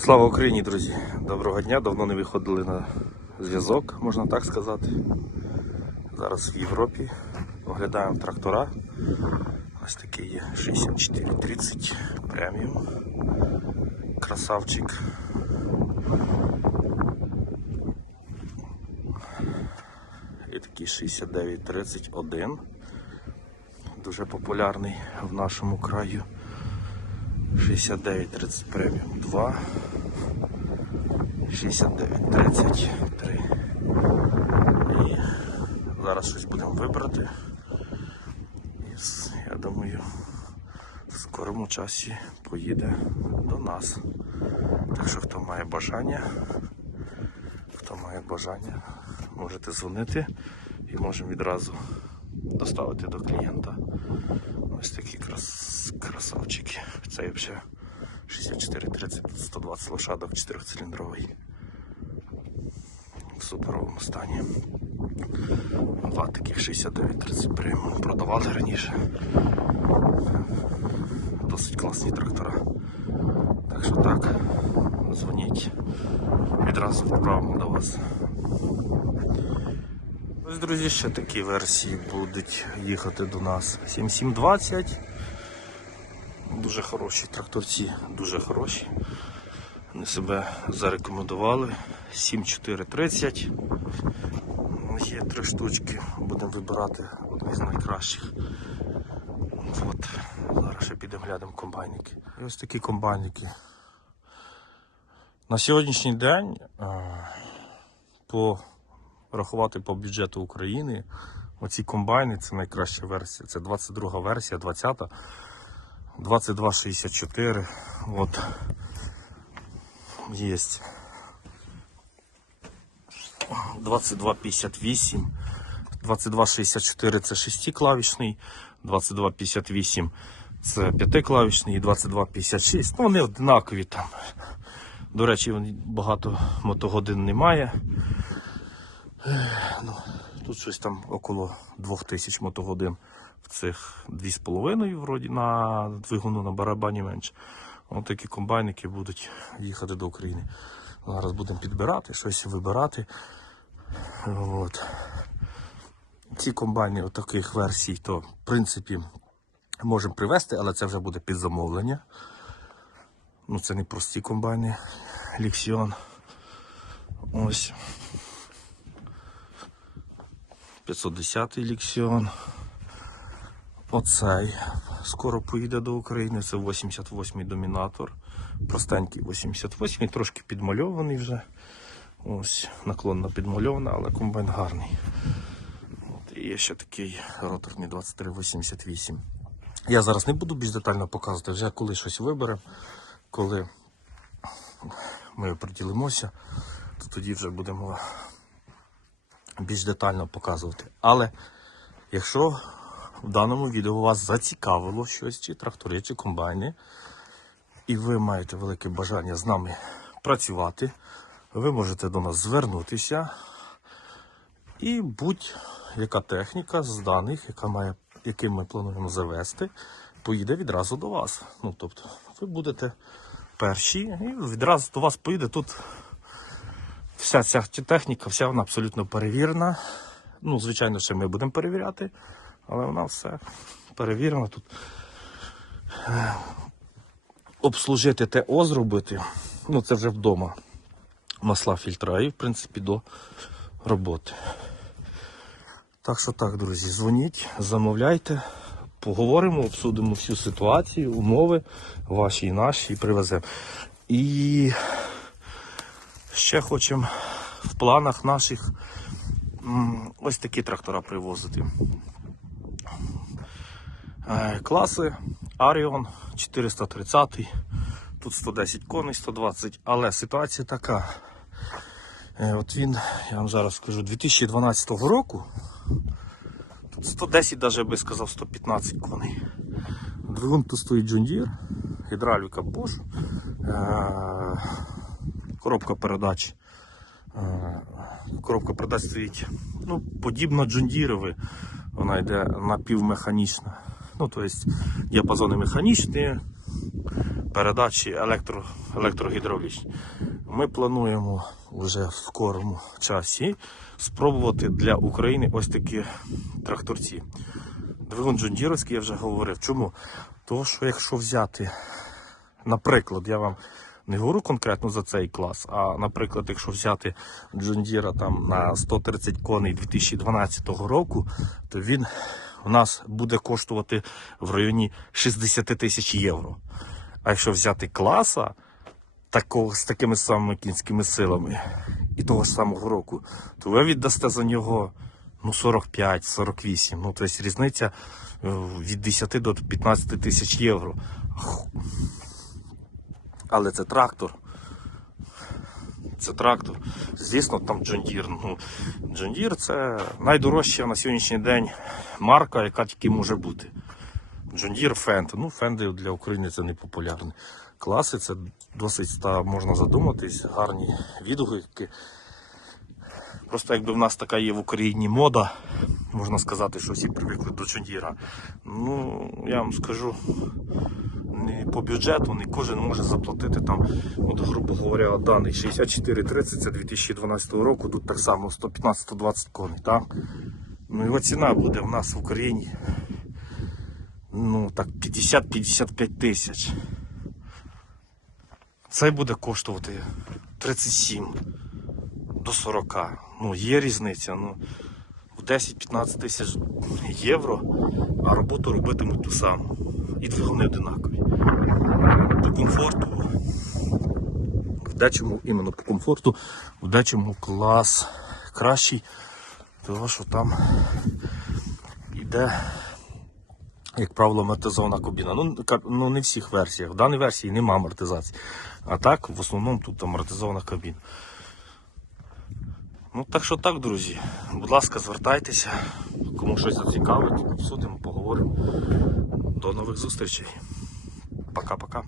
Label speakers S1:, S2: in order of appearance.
S1: Слава Україні, друзі! Доброго дня! Давно не виходили на зв'язок, можна так сказати. Зараз в Європі оглядаємо трактора. Ось такий є 6430 преміум. Красавчик. І такий 6931. Дуже популярний в нашому краю. 6930 преміум 2. 6933. І зараз щось будемо вибрати. І я думаю, в скорому часі поїде до нас. Так що хто має бажання, хто має бажання, можете дзвонити і можемо відразу доставити до клієнта. Ось такі крас... красавчики. Це взагалі 6430 120 лошадок 4-циліндровий. В суперовому стані. Два таких 6930 преміум. Продавали раніше. Досить класні трактора. Так що так, дзвоніть. Відразу відправимо до вас. Ось, друзі, ще такі версії будуть їхати до нас. 7720. Дуже хороші тракторці, дуже хороші. Вони себе зарекомендували. 7430. Є три штучки. Будемо вибирати одні з найкращих. От. Зараз ще підемо глянемо комбайники. І ось такі комбайники. На сьогоднішній день е, по рахувати по бюджету України. Оці комбайни це найкраща версія. Це 22 версія, 20, 2264. От є 2258. 2264 це 6-клавішний, 2258 це 5-клавішний і 2256. Ну, вони однакові там. До речі, багато мотогодин немає. Ну, тут щось там около 2000 мотогодин в цих 2,5 вроді на двигуну на барабані менше. Ось такі комбайники будуть їхати до України. Зараз будемо підбирати, щось вибирати. От. Ці комбайни таких версій, то в принципі можемо привезти, але це вже буде під замовлення. Ну, це не прості комбайни. Ліксіон. Ось. 510 ліксіон. Оцей скоро поїде до України. Це 88-й домінатор. Простенький 88-й, трошки підмальований вже. Ось, наклонно підмальована, але комбайн гарний. От, і є ще такий роторний 2388. Я зараз не буду більш детально показувати, вже коли щось виберемо, коли ми приділимося, то тоді вже будемо більш детально показувати. Але якщо в даному відео вас зацікавило щось, чи трактори, чи комбайни, і ви маєте велике бажання з нами працювати, ви можете до нас звернутися. І будь-яка техніка з даних, яка має, яким ми плануємо завести, поїде відразу до вас. Ну, тобто, ви будете перші, і відразу до вас поїде тут вся ця техніка, вся вона абсолютно перевірена. Ну, звичайно, ще ми будемо перевіряти, але вона все перевірена тут. Обслужити ТО зробити, ну це вже вдома. Масла фільтра і, в принципі, до роботи. Так що так, друзі, дзвоніть, замовляйте, поговоримо, обсудимо всю ситуацію, умови ваші і наші, і привеземо. І ще хочемо в планах наших ось такі трактора привозити. Е, Класи Аріон 430, тут 110 коней, 120, але ситуація така. Е, От він, я вам зараз скажу, 2012 року. Тут 110, навіть би сказав, 115 коней. Двигун тут стоїть John Deere, гідравліка Bosch, е, коробка передач. Е, Коробка передач стоїть ну, подібно Джондірові. Вона йде напівмеханічна. Ну, тобто діапазони механічні, передачі електро, електрогідравлічні. Ми плануємо вже в скорому часі спробувати для України ось такі тракторці. Двигун Джондіровський я вже говорив. Чому? Тому що якщо взяти, наприклад, я вам не говорю конкретно за цей клас, а наприклад, якщо взяти Джондіра там на 130 коней 2012 року, то він у нас буде коштувати в районі 60 тисяч євро. А якщо взяти класа такого з такими самими кінськими силами і того самого року, то ви віддасте за нього ну 45-48. Ну, тобто різниця е, від 10 до 15 тисяч євро. Але це трактор. Це трактор. Звісно, там Deere. Ну, Deere це найдорожча на сьогоднішній день марка, яка тільки може бути. Deere Fendt. Ну, Fendt для України це не популярні. Класи це досить ста- можна задуматись, гарні відгуки. Просто якби в нас така є в Україні мода, можна сказати, що всі привикли до Deere. Ну, я вам скажу, не по бюджету не кожен може заплатити там, от, грубо говоря, даний 6430 це 2012 року, тут так само 115-120 коней. Так? Ну, його ціна буде в нас в Україні ну так 50-55 тисяч. Цей буде коштувати 37 до 40. Ну, є різниця. Ну, в 10-15 тисяч євро, а роботу робитимуть ту саму. І двигуни одинакові. По комфорту. В дечому, іменно по комфорту, в дечому клас кращий, тому що там йде, як правило, амортизована кабіна. Ну, ну не в всіх версіях. В даній версії нема амортизації. А так, в основному тут амортизована кабіна. Ну, так що так, друзі. Будь ласка, звертайтеся. Кому щось зацікавить, обсудимо, поговоримо. До нових зустрічей. Пока-пока.